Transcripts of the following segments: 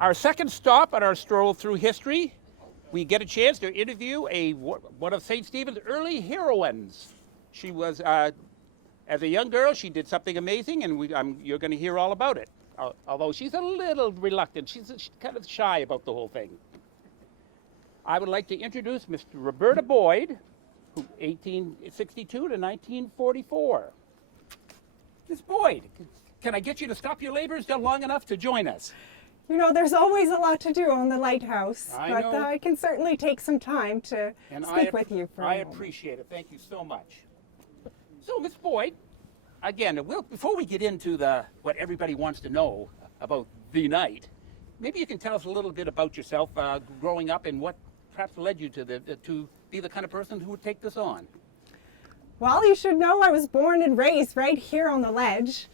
Our second stop on our stroll through history, we get a chance to interview one of St. Stephen's early heroines. She was, as a young girl, she did something amazing, and you're going to hear all about it. Although she's a little reluctant. She's kind of shy about the whole thing. I would like to introduce Miss Roberta Boyd, who 1862 to 1944. Miss Boyd, can I get you to stop your labors long enough to join us? You know, there's always a lot to do on the Lighthouse, but I can certainly take some time to speak with you for a moment. I appreciate it. Thank you so much. So, Miss Boyd, again, before we get into what everybody wants to know about the night, maybe you can tell us a little bit about yourself growing up and what perhaps led you to be the kind of person who would take this on. Well, you should know I was born and raised right here on the ledge.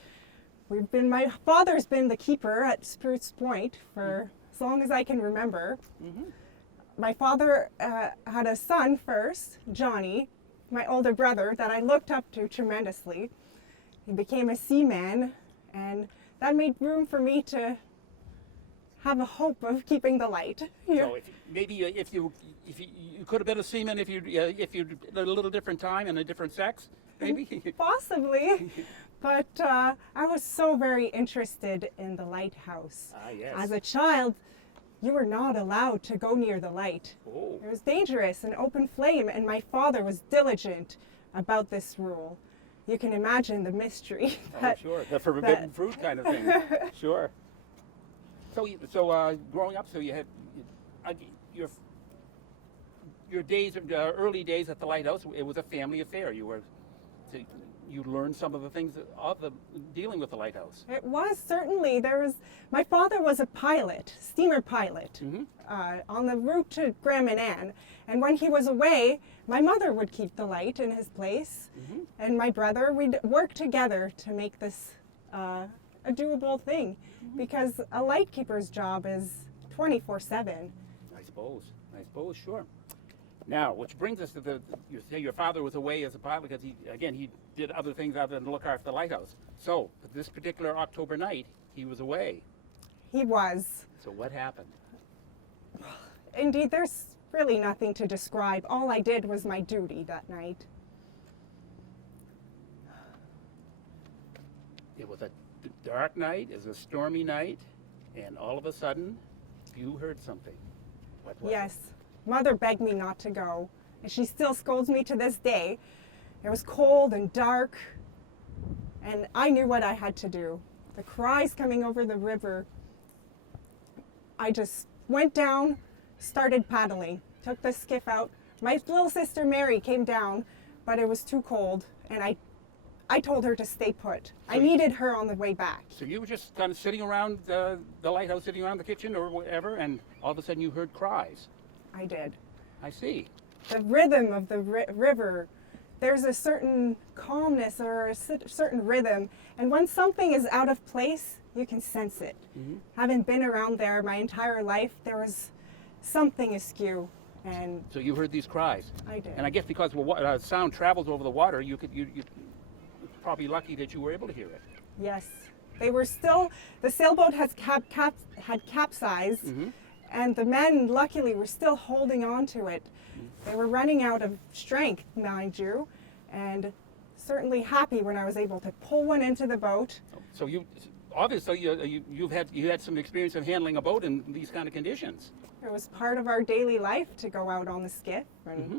My father's been the keeper at Spruce Point for as long as I can remember. Mm-hmm. My father had a son first, Johnny, my older brother, that I looked up to tremendously. He became a seaman, and that made room for me to have a hope of keeping the light. So if you could have been a seaman if you a little different time and a different sex, maybe? Possibly. But I was so very interested in the lighthouse. Yes. As a child, you were not allowed to go near the light. Oh. It was dangerous, an open flame, and my father was diligent about this rule. You can imagine the mystery. Sure, the forbidden fruit kind of thing. Sure. So growing up, so you had your days, early days at the Lighthouse. It was a family affair. You learned some of the things of dealing with the Lighthouse. It was, certainly. My father was a pilot, steamer pilot, on the route to Graham and Anne. And when he was away, my mother would keep the light in his place. Mm-hmm. And my brother, we'd work together to make this a doable thing. Mm-hmm. Because a light keeper's job is 24/7. I suppose, sure. Now, which brings us to you say your father was away as a pilot because he did other things other than look after the lighthouse. So, this particular October night, he was away. He was. So what happened? Indeed, there's really nothing to describe. All I did was my duty that night. It was a dark night, it was a stormy night, and all of a sudden, you heard something. What was Yes. Mother begged me not to go, and she still scolds me to this day. It was cold and dark, and I knew what I had to do. The cries coming over the river. I just went down, started paddling, took the skiff out. My little sister Mary came down, but it was too cold, and I told her to stay put. I needed her on the way back. So you were just kind of sitting around the lighthouse, sitting around the kitchen or whatever, and all of a sudden you heard cries. I did. I see. The rhythm of the river, there's a certain calmness or a certain rhythm, and when something is out of place, you can sense it. Mm-hmm. Having been around there my entire life, there was something askew. And so you heard these cries. I did. And I guess because sound travels over the water, you're probably lucky that you were able to hear it. Yes. They were still, the sailboat had capsized, mm-hmm. and the men, luckily, were still holding on to it. Mm-hmm. They were running out of strength, mind you, and certainly happy when I was able to pull one into the boat. So you had some experience of handling a boat in these kind of conditions. It was part of our daily life to go out on the skiff, and mm-hmm.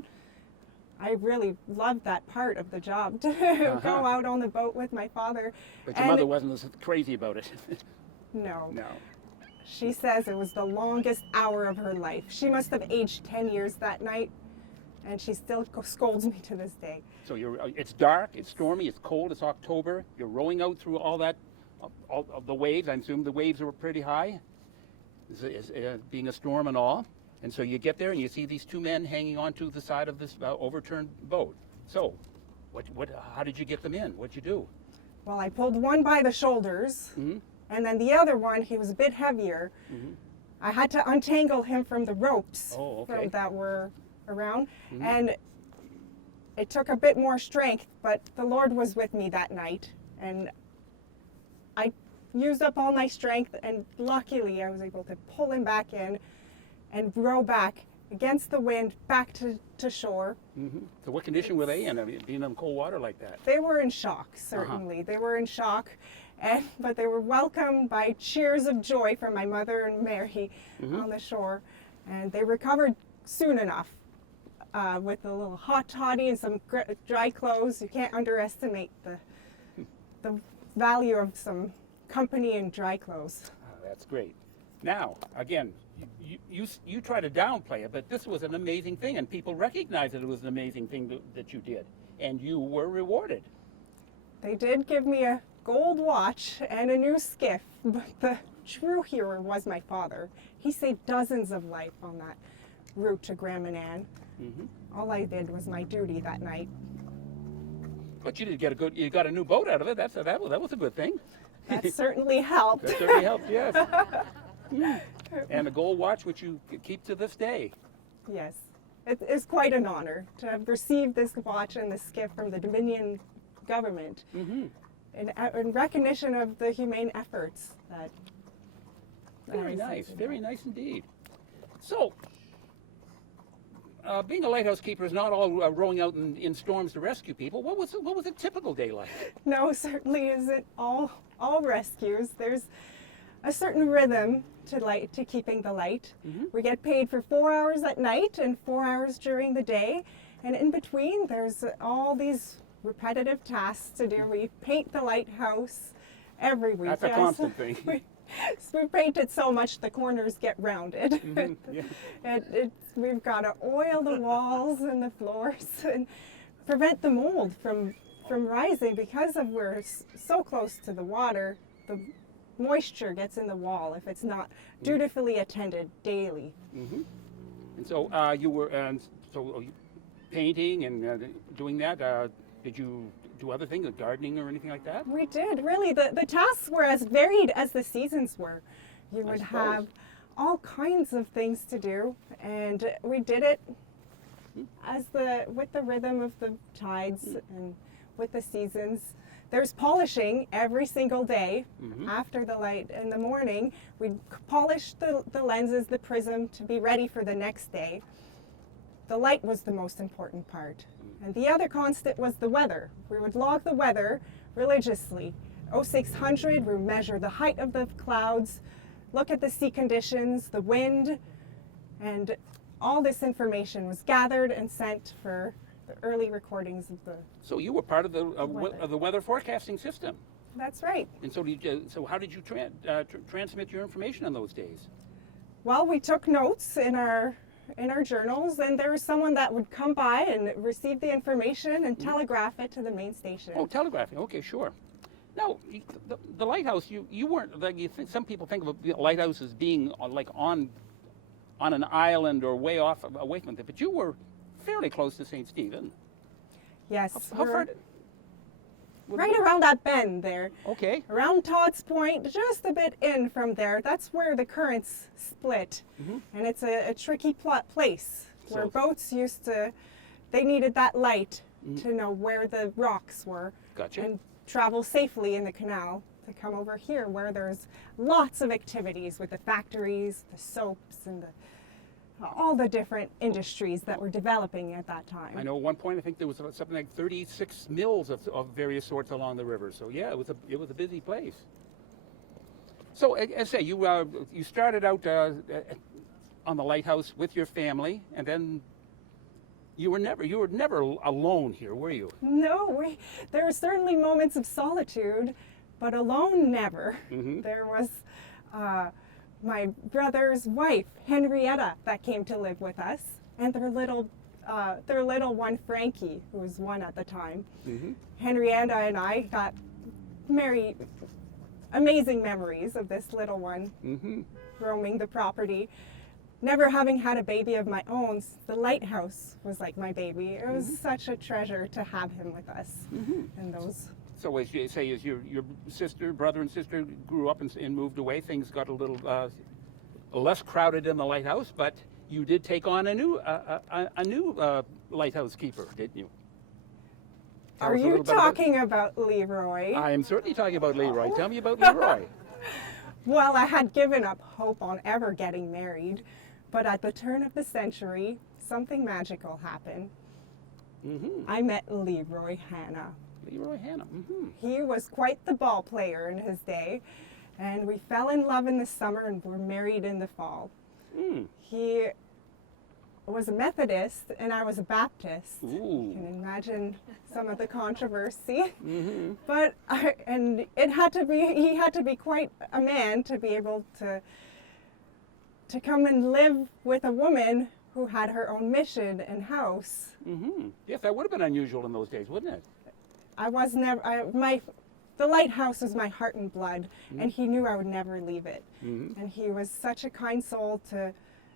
I really loved that part of the job, to go out on the boat with my father. But your mother wasn't as crazy about it. No. No. She says it was the longest hour of her life. She must have aged 10 years that night, and she still scolds me to this day. So it's dark, it's stormy, it's cold, it's October. You're rowing out through all of the waves. I assume the waves were pretty high, being a storm and all. And so you get there and you see these two men hanging onto the side of this overturned boat. So, how did you get them in? What'd you do? Well, I pulled one by the shoulders, mm-hmm. and then the other one, he was a bit heavier. Mm-hmm. I had to untangle him from the ropes that were around, mm-hmm. and it took a bit more strength, but the Lord was with me that night, and I used up all my strength, and luckily I was able to pull him back in and row back against the wind back to shore. So what condition were they in, being in cold water like that? They were in shock, certainly. They were in shock, but they were welcomed by cheers of joy from my mother and Mary on the shore, and they recovered soon enough with a little hot toddy and some dry clothes. You can't underestimate the value of some company and dry clothes. Oh, that's great. Now, again, you try to downplay it, but this was an amazing thing, and people recognized that it was an amazing thing that you did, and you were rewarded. They did give me a gold watch and a new skiff, but the true hero was my father. He saved dozens of lives on that route to Grand Manan. All I did was my duty that night. But you did get you got a new boat out of it. That was a good thing. That certainly helped. That certainly helped, yes. And a gold watch, which you keep to this day. Yes, it is quite an honor to have received this watch and this gift from the Dominion government in recognition of the humane efforts that. Very nice indeed. So, being a lighthouse keeper is not all rowing out in storms to rescue people. What was a typical day like? No, certainly isn't all rescues. There's a certain rhythm to keeping the light. We get paid for 4 hours at night and 4 hours during the day, and in between there's all these repetitive tasks to do. We paint the lighthouse every week. That's a constant thing. We paint it so much the corners get rounded. Yeah. We've got to oil the walls and the floors and prevent the mold from rising because we're so close to the water. The moisture gets in the wall if it's not dutifully attended daily. And so you were painting and doing that. Did you do other things, like gardening or anything like that? We did, really. The tasks were as varied as the seasons were. You would have all kinds of things to do, and we did it with the rhythm of the tides and with the seasons. There's polishing every single day after the light in the morning. We'd polish the lenses, the prism, to be ready for the next day. The light was the most important part. And the other constant was the weather. We would log the weather religiously. 0600, we measure the height of the clouds, look at the sea conditions, the wind, and all this information was gathered and sent for the early recordings of the. So you were part of the weather forecasting system. That's right. And so how did you transmit your information on those days? Well, we took notes in our journals, and there was someone that would come by and receive the information and telegraph it to the main station. Oh, telegraphing. Okay, sure. Now, the lighthouse, you weren't, like some people think of a lighthouse as being like on an island or way off, away from it, but you were fairly close to St. Stephen. Yes. How far? Right around that bend there. Okay. Around Todd's Point, just a bit in from there. That's where the currents split. And it's a tricky place where boats they needed that light to know where the rocks were. Gotcha. And travel safely in the canal to come over here where there's lots of activities with the factories, the soaps, and all the different industries that were developing at that time. I know at one point I think there was something like 36 mills of various sorts along the river. So yeah, it was a busy place. So as I say, you started out on the lighthouse with your family, and then you were never alone here, were you? No, there were certainly moments of solitude, but alone never. There was my brother's wife, Henrietta, that came to live with us, and their little one, Frankie, who was 1 at the time. Henrietta and I got amazing memories of this little one roaming the property. Never having had a baby of my own, the lighthouse was like my baby. It was such a treasure to have him with us. And those. So as you say, as your brother and sister grew up and moved away, things got a little less crowded in the lighthouse, but you did take on a new lighthouse keeper, didn't you? Are you talking about Leroy? I am certainly talking about Leroy. Tell me about Leroy. Well, I had given up hope on ever getting married, but at the turn of the century, something magical happened. I met Leroy Hanna. Leroy Hanna. He was quite the ball player in his day, and we fell in love in the summer and were married in the fall. He was a Methodist and I was a Baptist. Ooh. You can imagine some of the controversy. But he had to be quite a man to be able to come and live with a woman who had her own mission and house. Yes, that would have been unusual in those days, wouldn't it? The lighthouse was my heart and blood, and he knew I would never leave it. And he was such a kind soul to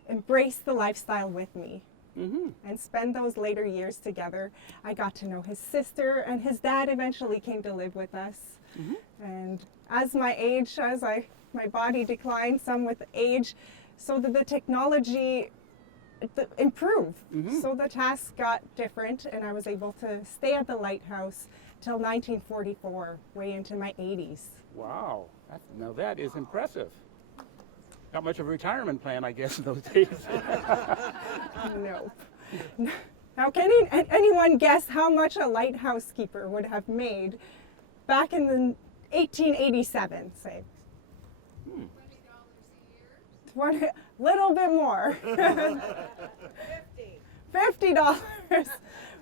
embrace the lifestyle with me and spend those later years together. I got to know his sister, and his dad eventually came to live with us. And as my body declined, some with age, so that the technology improved. So the tasks got different, and I was able to stay at the lighthouse till 1944, way into my 80s. Wow, now that is impressive. Not much of a retirement plan, I guess, in those days. Nope. Now, can anyone guess how much a lighthouse keeper would have made back in the 1887, say? $20 little bit more. $50.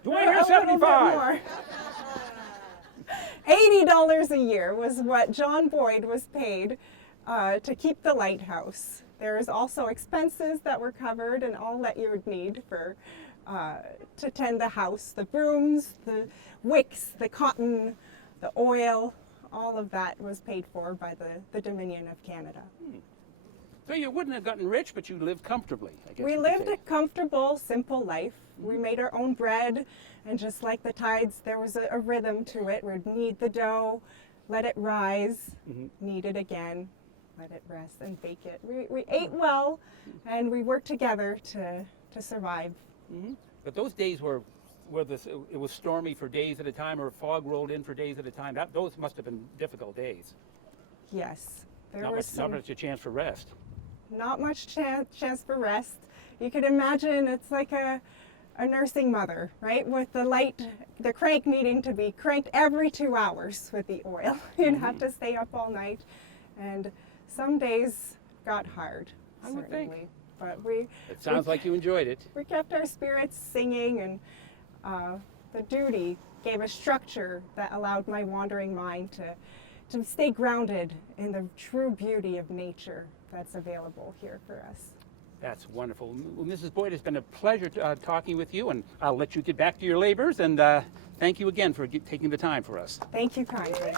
Do I hear 75? $80 a year was what John Boyd was paid to keep the lighthouse. There's also expenses that were covered and all that you would need to tend the house. The brooms, the wicks, the cotton, the oil, all of that was paid for by the Dominion of Canada. So you wouldn't have gotten rich, but you lived comfortably, I guess. We you could lived say. a comfortable, simple life. We made our own bread, and just like the tides, there was a rhythm to it. We'd knead the dough, let it rise, knead it again, let it rest, and bake it. We ate well, and we worked together to survive. But those days were it was stormy for days at a time, or fog rolled in for days at a time. Those must have been difficult days. Yes, Not much a chance for rest. Not much chance for rest. You could imagine it's like a nursing mother, right? With the crank needing to be cranked every 2 hours with the oil. You'd have to stay up all night, and some days got hard, I would certainly. think. But It sounds like you enjoyed it. we kept our spirits singing, and the duty gave a structure that allowed my wandering mind to stay grounded in the true beauty of nature that's available here for us. That's wonderful. Well, Mrs. Boyd, it's been a pleasure talking with you, and I'll let you get back to your labors, and thank you again for taking the time for us. Thank you kindly.